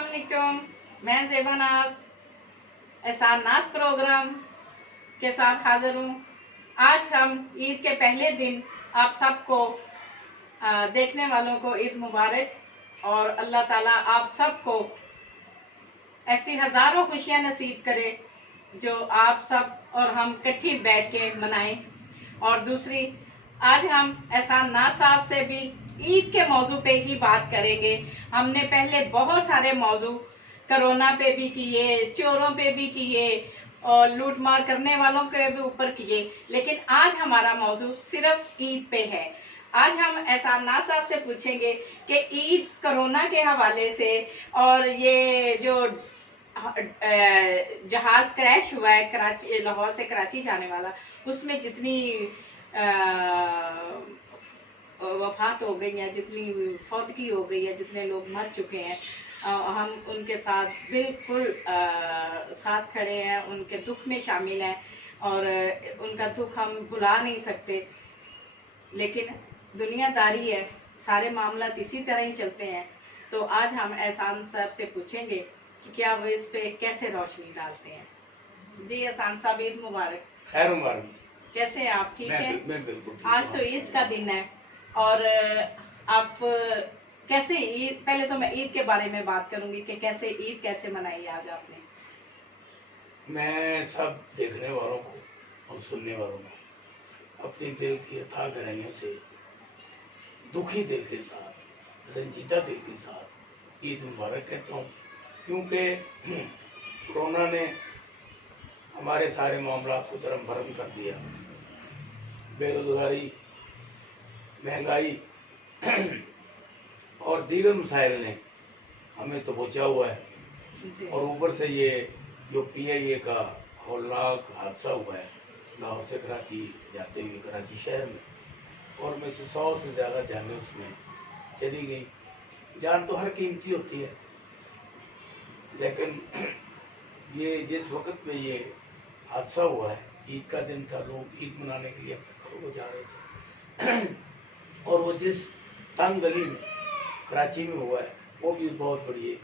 अस्सलाम वालेकुम। मैं ज़ेबा नाज एहसान नाज प्रोग्राम के साथ हाजिर हूँ। आज हम ईद के पहले दिन आप सबको देखने वालों को ईद मुबारक और अल्लाह ताला आप सबको ऐसी हज़ारों खुशियाँ नसीब करे जो आप सब और हम इकट्ठी बैठ के मनाएं। और दूसरी, आज हम एहसान नाज साहब से भी ईद के मौजू पे ही बात करेंगे। हमने पहले बहुत सारे मौजू कोरोना पे भी किए, चोरों पे भी किए और लूट मार करने वालों के भी ऊपर किए, लेकिन आज हमारा मौजू सिर्फ ईद पे है। आज हम एहसान नाज साहब से पूछेंगे कि ईद कोरोना के हवाले से और ये जो जहाज क्रैश हुआ है कराची, लाहौर से कराची जाने वाला, उसमें जितनी वफात हो गई है, जितनी फौतगी हो गई है, जितने लोग मर चुके हैं, हम उनके साथ बिल्कुल साथ खड़े हैं, उनके दुख में शामिल हैं और उनका दुख हम भुला नहीं सकते। लेकिन दुनियादारी है, सारे मामला इसी तरह ही चलते हैं। तो आज हम एहसान साहब से पूछेंगे कि क्या वो इस पे कैसे रोशनी डालते हैं। जी एहसान साहब, ईद मुबारक। खैर मुबारक। कैसे हैं आप? ठीक है। मैं बिल्कुल ठीक। आज तो ईद का दिन है और आप कैसे ईद, पहले तो मैं ईद के बारे में बात करूंगी कि कैसे ईद कैसे मनाई आज आपने। मैं सब देखने वालों को और सुनने वालों को अपने दिल की अथाह गहराइयों से दुखी दिल के साथ, रंजीदा दिल के साथ ईद मुबारक कहता हूँ, क्योंकि कोरोना ने हमारे सारे मामला को धर्म भरम कर दिया। बेरोजगारी, महंगाई और दीगर मसाइल ने हमें तो पहुँचा हुआ है। और ऊपर से ये जो PIA का हौलनाक हादसा हुआ है लाहौर से कराची जाते हुए कराची शहर में, और में से 100 से ज़्यादा जानें उसमें चली गई। जान तो हर कीमती होती है, लेकिन ये जिस वक्त पे ये हादसा हुआ है, ईद का दिन था, लोग ईद मनाने के लिए अपने घरों को जा रहे थे और वो जिस तंग गली में कराची में हुआ है, वो भी बहुत बड़ी एक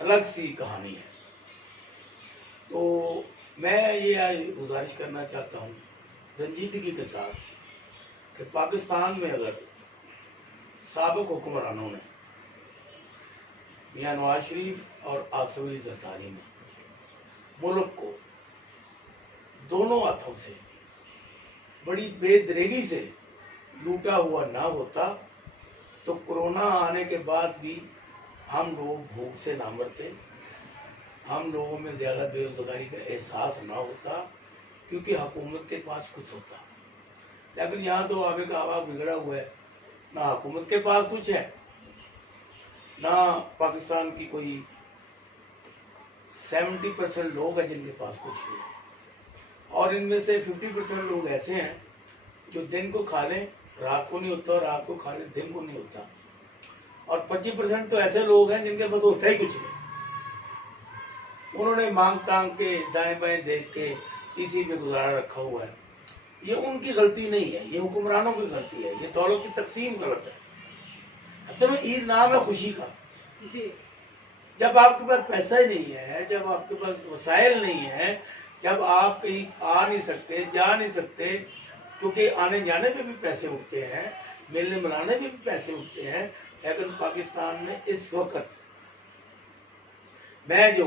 अलग सी कहानी है। तो मैं ये आज गुजारिश करना चाहता हूँ रंजीदगी के साथ कि पाकिस्तान में अगर साबिक हुक्मरानों ने, मियां नवाज शरीफ और आसिफ अली जरदारी ने मुल्क को दोनों हाथों से बड़ी बेदरेगी से लूटा हुआ ना होता, तो कोरोना आने के बाद भी हम लोग भूख से ना मरते, हम लोगों में ज़्यादा बेरोजगारी का एहसास ना होता, क्योंकि हुकूमत के पास कुछ होता। लेकिन यहाँ तो आबे का आवा बिगड़ा हुआ है, ना हुकूमत के पास कुछ है, ना पाकिस्तान की कोई 70% लोग हैं जिनके पास कुछ नहीं है, और इनमें से 50% लोग ऐसे हैं जो दिन को खा लें रात को नहीं होता, और रात को खा लें दिन को नहीं होता, और 25% तो ऐसे लोग हैं जिनके पास होता ही कुछ नहीं। उन्होंने मांग तांग के दाएं बाएं देख के इसी में गुजारा रखा हुआ है। ये उनकी गलती नहीं है, ये हुक्मरानों की गलती है, ये दौलत की तकसीम गलत है। तो ईद नाम है खुशी का जी। जब आपके पास पैसा ही नहीं है, जब आपके पास वसाइल नहीं है, जब आप कहीं आ नहीं सकते, जा नहीं सकते, क्योंकि आने जाने पे भी पैसे उठते हैं, मिलने मिलाने पे भी पैसे उठते हैं। लेकिन पाकिस्तान में इस वक्त मैं जो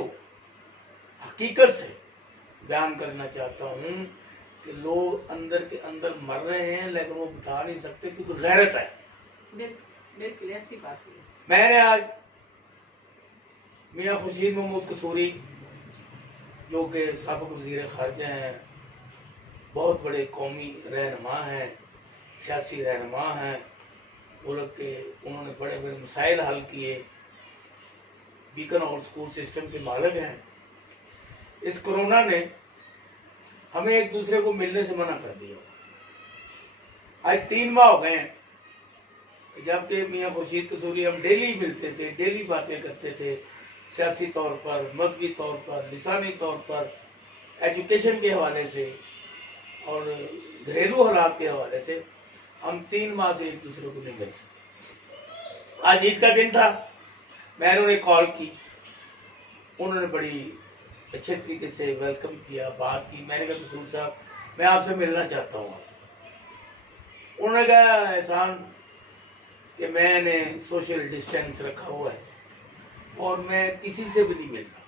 हकीकत से बयान करना चाहता हूँ कि लोग अंदर के अंदर मर रहे हैं, लेकिन वो बता नहीं सकते क्योंकि गैरत है। बिल्कुल ऐसी बात है। मैंने आज मियां खुर्शीद महमूद कसूरी, जो कि साबिक वज़ीर ख़ारिजा हैं, बहुत बड़े कौमी रहनुमा हैं, सियासी रहनुमा हैं मुल्क के, उन्होंने बड़े बड़े मसाइल हल किए, बीकन और स्कूल सिस्टम के मालिक हैं। इस कोरोना ने हमें एक दूसरे को मिलने से मना कर दिया। आज 3 माह हो गए हैं, जबकि मियां खुर्शीद कसूरी हम डेली मिलते थे, डेली बातें करते थे, सियासी तौर पर, मजहबी तौर पर, लिसानी तौर पर, एजुकेशन के हवाले से और घरेलू हालात के हवाले से हम 3 माह से एक दूसरे को नहीं मिल सकते। आज ईद का दिन था, मैंने उन्हें कॉल की, उन्होंने बड़ी अच्छे तरीके से वेलकम किया, बात की। मैंने कहा रसूल साहब मैं आपसे मिलना चाहता हूँ। उन्होंने कहा एहसान कि मैंने सोशल डिस्टेंस रखा हुआ है और मैं किसी से भी नहीं मिल रहा।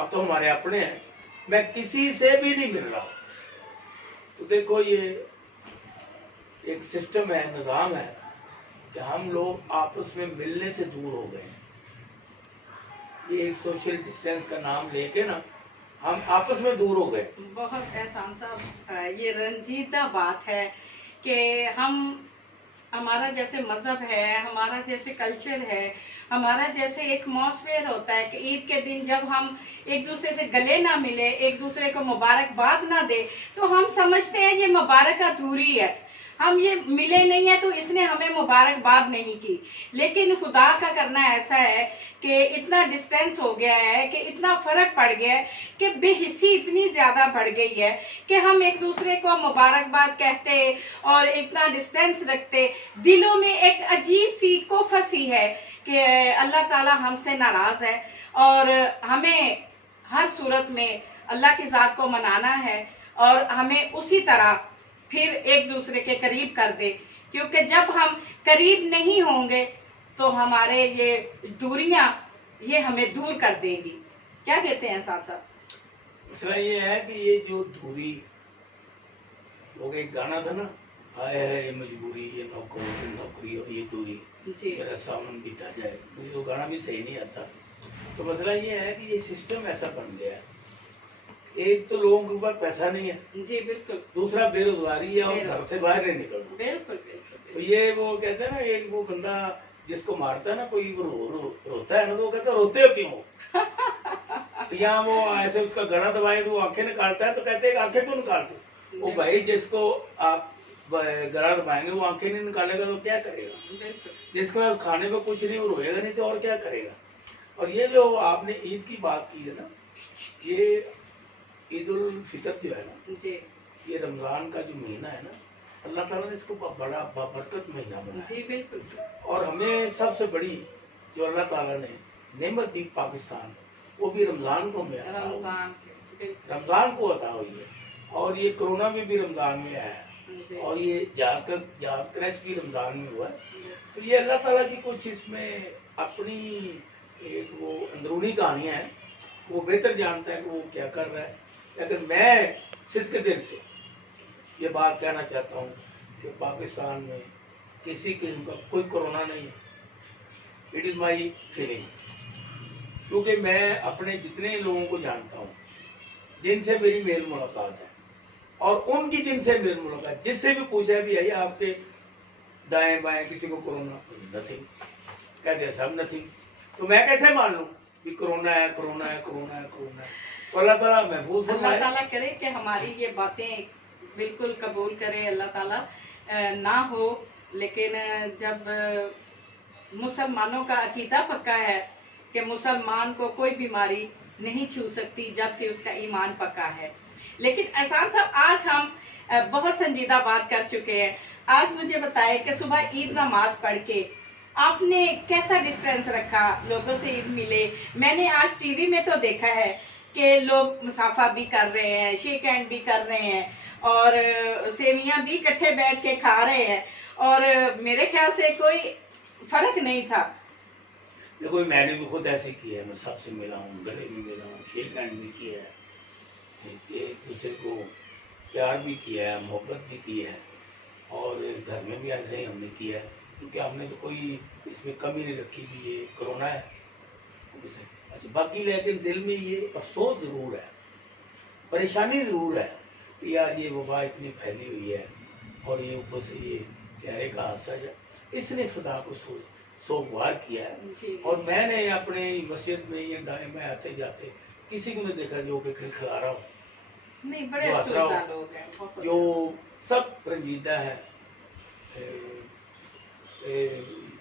आप तो हमारे अपने हैं, मैं किसी से भी नहीं मिल रहा। तो देखो ये एक सिस्टम है, निज़ाम है कि हम लोग आपस में मिलने से दूर हो गए हैं। ये सोशल डिस्टेंस का नाम लेके ना हम आपस में दूर हो गए। बहुत एहसान साहब, ये रंजीदा बात है कि हमारा जैसे मज़हब है, हमारा जैसे कल्चर है, हमारा जैसे एक मॉस्फेयर होता है कि ईद के दिन जब हम एक दूसरे से गले ना मिले, एक दूसरे को मुबारकबाद ना दे, तो हम समझते हैं ये मुबारक अधूरी है, हम ये मिले नहीं है तो इसने हमें मुबारकबाद नहीं की। लेकिन खुदा का करना ऐसा है कि इतना डिस्टेंस हो गया है, कि इतना फर्क पड़ गया है, कि बेहिस्सी इतनी ज्यादा बढ़ गई है कि हम एक दूसरे को मुबारकबाद कहते और इतना डिस्टेंस रखते। दिलों में एक अजीब सी कोफसी है कि अल्लाह ताला हमसे नाराज है और हमें हर सूरत में अल्लाह की ज़ात को मनाना है और हमें उसी तरह फिर एक दूसरे के करीब कर दे, क्योंकि जब हम करीब नहीं होंगे तो हमारे ये दूरियां ये हमें दूर कर देंगी। क्या कहते हैं साथ साथ? मसला ये है कि ये जो दूरी, लोग एक गाना था ना, आए है ये मजबूरी, ये नौकरी और ये दूरी, मेरा सावन बीता जाए। मुझे वो गाना भी सही नहीं आता। तो मसला ये है कि ये सिस्टम ऐसा बन गया है, एक तो लोगों के पास पैसा नहीं है, जी बिल्कुल, दूसरा बेरोजगारी है और घर से बाहर नहीं निकलना। बिल्कुल बिल्कुल। तो ये वो कहते हैं ना, एक वो बंदा जिसको मारता है ना कोई, वो रोता है ना, तो वो कहता है रोते हो क्यों? तो यहाँ वो ऐसे उसका गला दबाए तो वो आंखें निकालता है, तो कहते हैं आंखें क्यों निकालते? वो भाई जिसको आप गला दबाएंगे वो आंखें नहीं निकालेगा तो क्या करेगा? जिसके पास खाने पे कुछ नहीं वो रोएगा नहीं तो और क्या करेगा? और ये जो आपने ईद की बात की है ना, ये ईद उल फितर जो है ना, ये रमजान का जो महीना है ना, अल्लाह ताला ने इसको बड़ा बरकत महीना बनाया। जी बिल्कुल। और हमें सबसे बड़ी जो अल्लाह ताला ने नेमत दी पाकिस्तान, वो भी रमजान को हमें रमजान को अता हुई है। और ये कोरोना में भी रमजान में आया है और ये जहाज क्रैश भी रमजान में हुआ है। तो ये अल्लाह ताला की कुछ इसमें अपनी एक वो अंदरूनी कहानियां हैं, वो बेहतर जानता है कि वो क्या कर रहा है। लेकिन मैं सिद्ध दिल से ये बात कहना चाहता हूँ कि पाकिस्तान में किसी किस्म का कोई कोरोना नहीं है। इट इज़ माई फीलिंग, क्योंकि मैं अपने जितने लोगों को जानता हूँ जिनसे मेरी मेल मुलाकात है और उनकी जिनसे मेल मुलाकात, जिससे भी पूछा भी है आपके दाएं बाएं किसी को कोरोना, नथिंग, कहते हैं सब नथिंग। तो मैं कैसे मान लूँ कि कोरोना है कोरोना है कोरोना है कोरोना है? तो अल्लाह ताला महफूज फरमाए। अल्लाह ताला करे कि हमारी ये बातें बिल्कुल कबूल करे अल्लाह ताला, ना हो। लेकिन जब मुसलमानों का अकीदा पक्का है कि मुसलमान को कोई बीमारी नहीं छू सकती जबकि उसका ईमान पक्का है। लेकिन एहसान साहब, आज हम बहुत संजीदा बात कर चुके हैं। आज मुझे बताएं कि सुबह ईद नमाज पढ़ के आपने कैसा डिस्टेंस रखा, लोगों से ईद मिले? मैंने आज टीवी में तो देखा है कि लोग मुसाफा भी कर रहे हैं, शेक हैंड भी कर रहे हैं और सेवियां भी इकट्ठे बैठ के खा रहे हैं और मेरे ख्याल से कोई फर्क नहीं था। देखो मैंने भी खुद ऐसे किया है, मैं सबसे मिला हूँ, गले में मिला हूँ, शेक हैंड भी किया है, एक दूसरे को प्यार भी किया है, मोहब्बत भी की है और घर में भी ऐसे ही हमने किया है, क्योंकि हमने तो कोई इसमें कमी नहीं रखी कि ये कोरोना है। अच्छा बाकी लेकिन दिल में ये अफसोस ज़रूर है, परेशानी ज़रूर है कि यार ये वबा इतनी फैली हुई है और ये ऊपर से ये प्यारे का हादसा है, इसने खुदा को सोगवार किया है। और मैंने अपने मस्जिद में ये दाएं में आते जाते किसी को नहीं देखा जो कि खिलखिला रहा हो, नहीं, बड़े जो हंस रहा लोग हैं, जो सब रंजीदा है,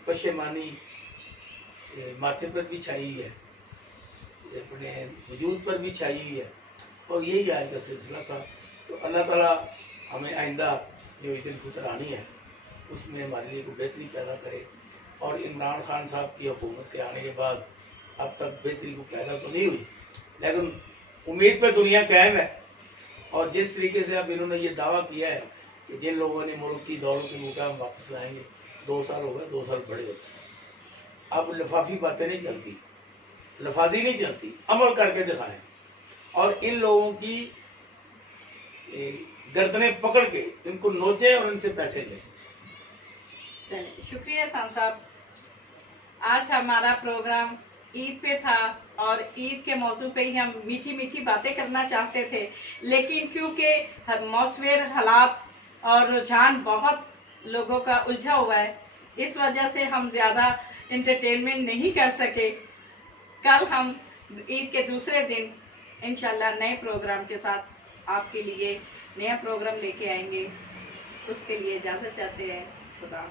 पशेमानी माथे पर भी छाई हुई है, अपने वजूद पर भी छाई हुई है और यही आज का सिलसिला था। तो अल्लाह ताला हमें आइंदा जो ईद उल फितर आनी है उसमें हमारे लिए कोई बेहतरी पैदा करे। और इमरान खान साहब की हुकूमत के आने के बाद अब तक बेहतरी को पैदा तो नहीं हुई, लेकिन उम्मीद पे दुनिया कायम है। और जिस तरीके से अब इन्होंने ये दावा किया है कि जिन लोगों ने मुल्क की दौलत की मूठा हम वापस लाएंगे, 2 साल हो गए, 2 साल बड़े होते हैं। अब लिफाफी बातें नहीं चलती, लफाजी नहीं चलती, अमल करके दिखाएं। और इन लोगों की गर्दनें पकड़ के इनको नोचें और इनसे पैसे लें। चलिए, शुक्रिया सान साहब। आज हमारा प्रोग्राम ईद पे था और ईद के मौजू पे ही हम मीठी मीठी बातें करना चाहते थे, लेकिन क्योंकि मौसम हालात और रुझान बहुत लोगों का उलझा हुआ है, इस वजह से हम ज़्यादा एंटरटेनमेंट नहीं कर सके। कल हम ईद के दूसरे दिन इंशाल्लाह नए प्रोग्राम के साथ आपके लिए नया प्रोग्राम लेके आएंगे। उसके लिए इजाज़त चाहते हैं। खुदा।